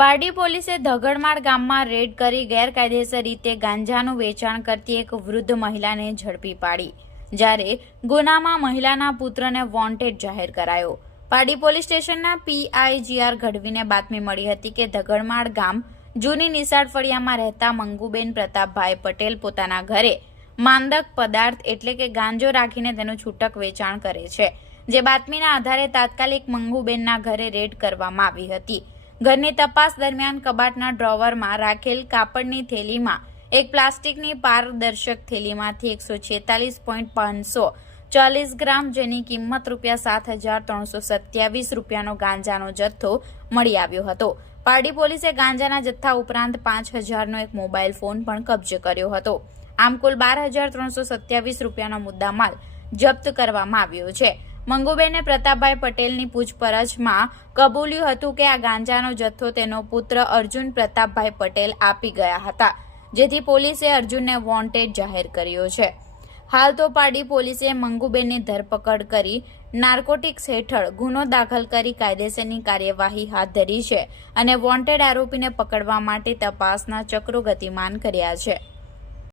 પારડી પોલીસે ધગડમાળ ગામમાં રેડ કરી ગેરકાયદેસર રીતે ગાંજાનું વેચાણ કરતી એક વૃદ્ધ મહિલાને ઝડપી પાડી, જ્યારે ગુનામાં મહિલાના પુત્રને વોન્ટેડ જાહેર કરાયો। પારડી પોલીસ સ્ટેશનના પીઆઈ જીઆર ગઢવીને બાતમી મળી હતી કે ધગડમાળ ગામ જૂની નિશાળ ફળિયામાં રહેતા મંગુબેન પ્રતાપભાઈ પટેલ પોતાના ઘરે માંદક પદાર્થ એટલે કે ગાંજો રાખીને તેનું છૂટક વેચાણ કરે છે, જે બાતમીના આધારે તાત્કાલિક મંગુબેનના ઘરે રેડ કરવામાં આવી હતી। ઘરની તપાસ દરમિયાન કબાટના ડ્રોવરમાં રાખેલ કાપડની થેલીમાં એક પ્લાસ્ટિકની પારદર્શક થેલીમાંથી 146.540 ગ્રામ જેની કિંમત ₹7,327 રૂપિયાનો ગાંજાનો જથ્થો મળી આવ્યો હતો। પારડી પોલીસે ગાંજાના જથ્થા ઉપરાંત 5,000નો એક મોબાઈલ ફોન પણ કબજે કર્યો હતો। આમ કુલ 12,327 રૂપિયાનો મુદ્દામાલ જપ્ત કરવામાં આવ્યો છે। મંગુબેને પ્રતાપભાઈ પટેલની પૂછપરછમાં કબૂલ્યું હતું કે આ ગાંજાનો જથ્થો તેનો પુત્ર અર્જુન પ્રતાપભાઈ પટેલ આપી ગયા હતા, જેથી પોલીસે અર્જુનને વોન્ટેડ જાહેર કર્યો છે। હાલ તો પારડી પોલીસે મંગુબેનની ધરપકડ કરી નાર્કોટિક્સ હેઠળ ગુનો દાખલ કરી કાયદેસરની કાર્યવાહી હાથ ધરી છે અને વોન્ટેડ આરોપીને પકડવા માટે તપાસના ચક્રો ગતિમાન કર્યા છે।